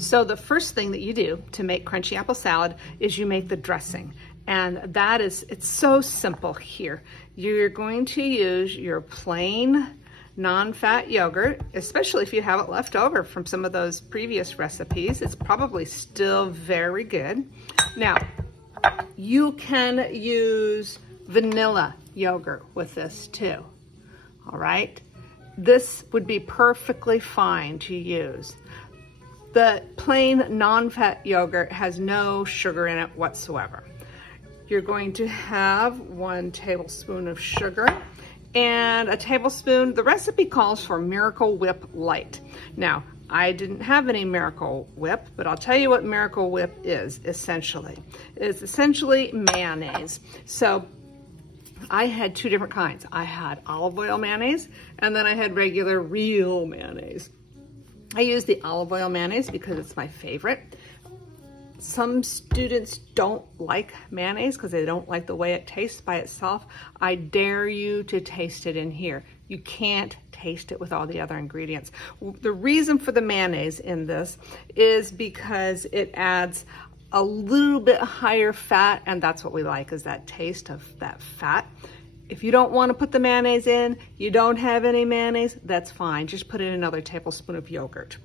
So the first thing that you do to make crunchy apple salad is you make the dressing. And that is, it's so simple here. You're going to use your plain non-fat yogurt, especially if you have it left over from some of those previous recipes. It's probably still very good. Now, you can use vanilla yogurt with this too, all right? This would be perfectly fine to use. The plain non-fat yogurt has no sugar in it whatsoever. You're going to have 1 tablespoon of sugar and a tablespoon, the recipe calls for Miracle Whip Light. Now, I didn't have any Miracle Whip, but I'll tell you what Miracle Whip is essentially. It's essentially mayonnaise. So I had 2 different kinds. I had olive oil mayonnaise, and then I had regular real mayonnaise. I use the olive oil mayonnaise because it's my favorite. Some students don't like mayonnaise because they don't like the way it tastes by itself. I dare you to taste it in here. You can't taste it with all the other ingredients. The reason for the mayonnaise in this is because it adds a little bit higher fat, and that's what we like, is that taste of that fat. If you don't want to put the mayonnaise in, you don't have any mayonnaise, that's fine. Just put in another tablespoon of yogurt.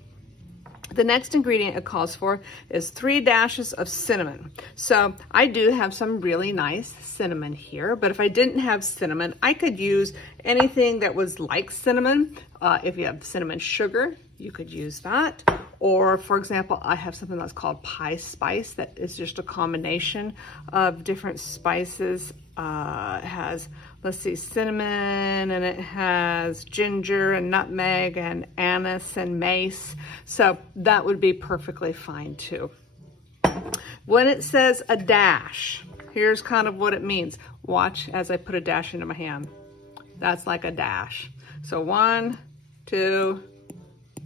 The next ingredient it calls for is 3 dashes of cinnamon. So I do have some really nice cinnamon here, but if I didn't have cinnamon, I could use anything that was like cinnamon. If you have cinnamon sugar, you could use that. Or for example, I have something that's called pie spice that is just a combination of different spices. It has, let's see, cinnamon, and it has ginger and nutmeg and anise and mace. So that would be perfectly fine too. When it says a dash, here's kind of what it means. Watch as I put a dash into my hand. That's like a dash. So 1, 2,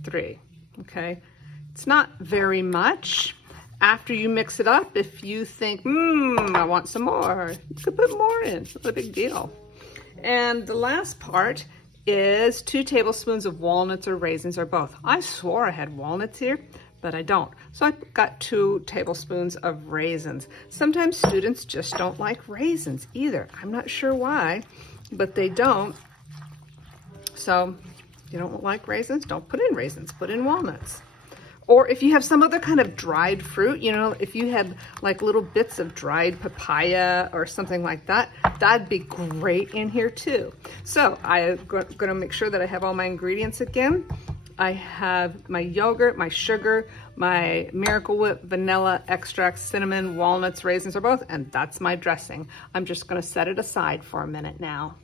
3, okay? It's not very much. After you mix it up, if you think, I want some more, you could put more in, it's not a big deal. And the last part is 2 tablespoons of walnuts or raisins or both. I swore I had walnuts here, but I don't. So I got 2 tablespoons of raisins. Sometimes students just don't like raisins either. I'm not sure why, but they don't. So if you don't like raisins, don't put in raisins, put in walnuts. Or if you have some other kind of dried fruit, you know, if you had like little bits of dried papaya or something like that, that'd be great in here too. So I'm gonna make sure that I have all my ingredients again. I have my yogurt, my sugar, my Miracle Whip, vanilla extract, cinnamon, walnuts, raisins, or both, and that's my dressing. I'm just gonna set it aside for a minute now.